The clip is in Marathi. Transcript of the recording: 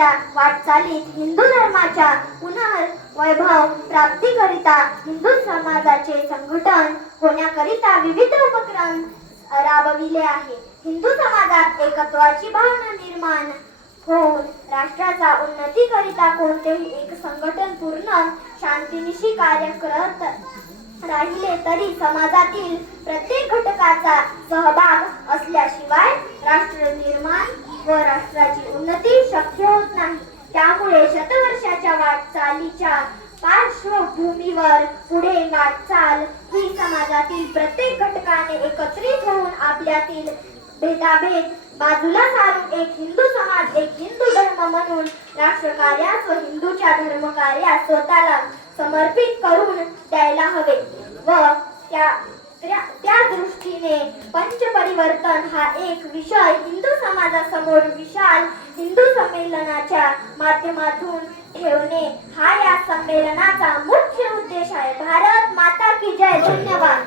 समाजाच्या वाटचालीत हिंदू धर्माच्या पुनर्वैभव प्राप्तीकरिता हिंदू समाजाचे संघटन होण्याकरिता विविध उपक्रम राबविले आहे. हिंदू समाजात एकत्वाची भावना निर्माण होऊन राष्ट्राच्या उन्नतीकरिता कोणतेही एक संघटन पूर्ण शांतीनिशी कार्य करत राहिले तरी समाजातील प्रत्येक घटकाचा सहभाग असल्याशिवाय राष्ट्र निर्माण व राष्ट्राची उन्नती शक्य होत नाही. त्यामुळे शतवर्षाच्या वाटचालीच्या पार्श्वभूमीवर पुढे वाटचाल ही समाजातील प्रत्येक घटकाने एकत्रित होऊन आपल्यातील भेदाभेद बाजूला सारून एक हिंदू समाज, एक हिंदू धर्म म्हणून राष्ट्रकार्यास व हिंदूच्या धर्मकार्यास स्वतःला समर्पित करून द्यायला हवे व त्या दृष्टीने पंचपरिवर्तन हा एक विषय हिंदू समाजासमोर विशाल हिंदू संमेलनाच्या माध्यमातून ठेवणे हा या संमेलनाचा मुख्य उद्देश आहे. भारत माता की जय. धन्यवाद.